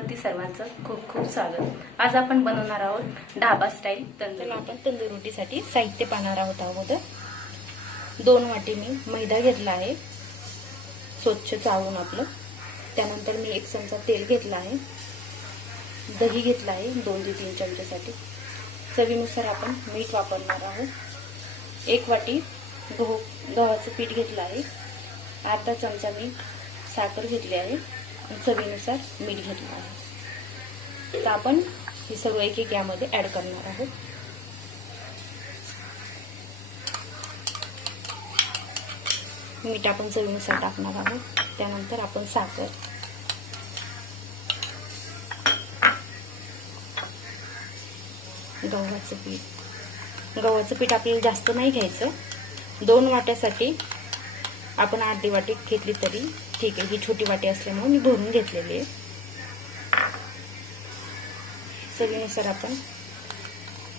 चॅनलवरती सर्वांचं खूप खूप स्वागत। आज आपण बनवणार आहोत ढाबा स्टाईल तंदूरी। आपण तंदूर रोटीसाठी साहित्य पाहणार आहोत। अगोदर 2 वाटी मी मैदा घेतला आहे, स्वच्छ चाळून आपलं। त्यानंतर मी 1 चमचा तेल घेतला आहे, दही घेतला आहे 2 ते 3 चमच्यासाठी। चवीनुसार आपण मीठ वापरणार आहोत। 1 वाटी गव्हाचं पीठ घेतलं आहे, अर्धा चमचा मी साखर घेतली आहे, चवीनुसार मीठ घेतलं आहे। तर आपण हे सगळं एक यामध्ये ऍड करणार आहोत। मीठ आपण चवीनुसार टाकणार आहोत। त्यानंतर आपण साखर, गव्हाचं पीठ आपल्याला जास्त नाही घ्यायचं। 2 वाट्यासाठी आपण अर्धी वाटी घेतली तरी ठीक आहे। ही छोटी वाटी असल्यामुळे मी भरून घेतलेली आहे। चवीनुसार आपण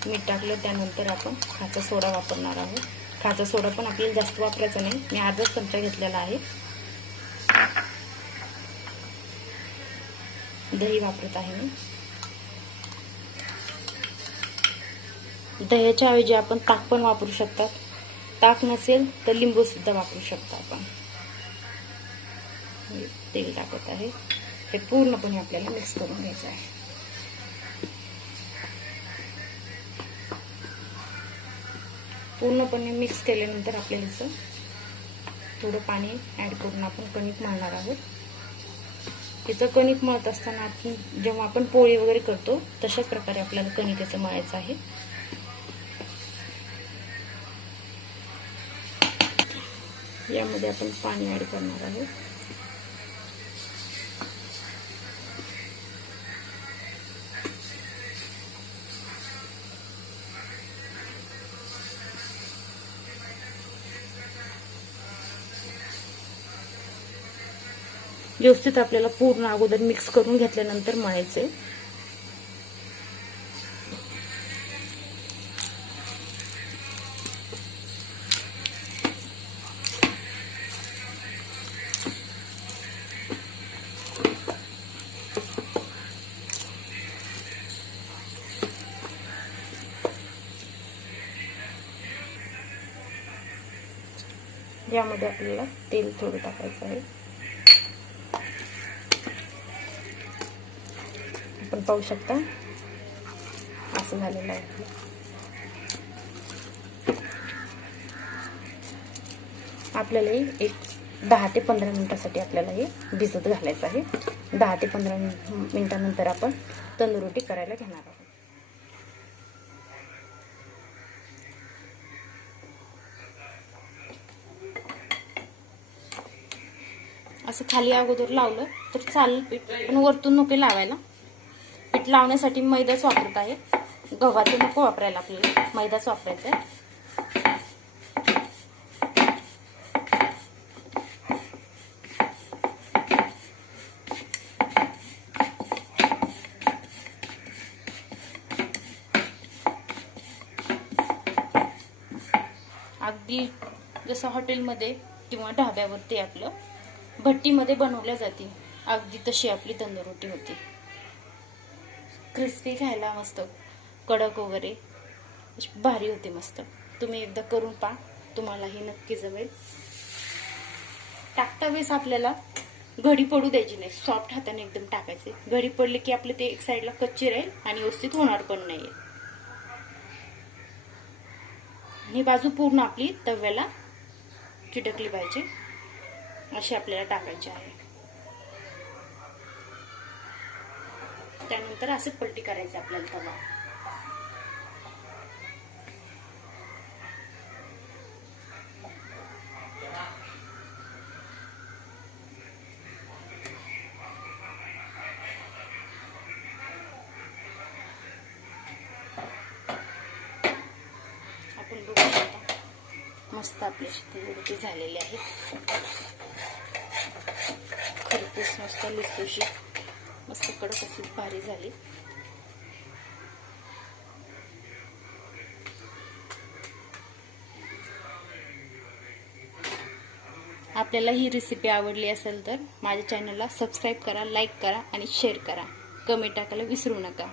मीठ टाकलं, त्यानंतर आपण खाचा सोडा वापरणार आहोत। खाचा सोडा पण आपल्याला जास्त वापरायचा नाही, मी अर्धा चमचा घेतलेला आहे। दही वापरत आहे मी। दह्याच्या ऐवजी आपण ताक पण वापरू शकतात, ताक नसेल तर लिंबू सुद्धा वापरू शकता आपण। तेल टाकत आहे, हे पूर्णपणे आपल्याला मिक्स करून घ्यायचं आहे। पूर्णपणे मिक्स केल्यानंतर आपल्याला थोडं पाणी ऍड करून आपण कणिक मळणार आहोत। तिचं कणिक मळत असताना आपण जेव्हा आपण पोळी वगैरे करतो तशाच प्रकारे आपल्याला कणिकेचं मळायचं आहे। यामध्ये आपण पाणी ऍड करणार आहोत। व्यवस्थित आपल्याला पूर्ण अगोदर मिक्स करून घेतल्यानंतर मळायचे। यामध्ये आपल्याला तेल थोडं टाकायचं आहे। आपण पाहू शकता असं झालेलं आहे। आपल्याला एक 10 ते 15 मिनिटासाठी आपल्याला हे भिजत घालायचं आहे। 10 ते 15 मिनिटानंतर आपण तंदूर रोटी करायला घेणार आहोत। असं खाली अगोदर लावलं तर चालेल पीठ, पण वरतून नको लावायला। पीठ लावण्यासाठी मैदाच वापरत आहे, गव्हाचं नको वापरायला, आपल्याला मैदाच वापरायचा आहे। अगदी जसं हॉटेलमध्ये किंवा ढाब्यावरती आपलं भट्टीमध्ये बनवल्या जाते, अगदी तशी आपली तंदूर रोटी होती। क्रिस्पी खायला मस्त, कडक वगैरे भारी होते मस्त। तुम्ही एकदा करून पहा, तुम्हाला हे नक्की जमेल। टाकता वेळेस आपल्याला घडी पडू द्यायची नाही, सॉफ्ट हाताने एकदम टाकायचे। घडी पडले की आपले ते एक साईडला कच्ची राहील आणि व्यवस्थित होणार पण नाहीये। ही बाजू पूर्ण आपली तव्याला चिटकली पाहिजे, अशी आपल्याला टाकायची आहे। त्यानंतर असं पलटी करायचं आपल्याला तवा। आपण बघू शकता मस्त आपली रोटी झालेली आहे। खरपूस मस्त लुसलुशीत मस्त कडक अशी भारी झाली। आपल्याला ही रेसिपी आवडली असेल तर माझ्या चॅनलला सबस्क्राइब करा, लाईक करा आणि शेअर करा। कमी टाकायला विसरू नका.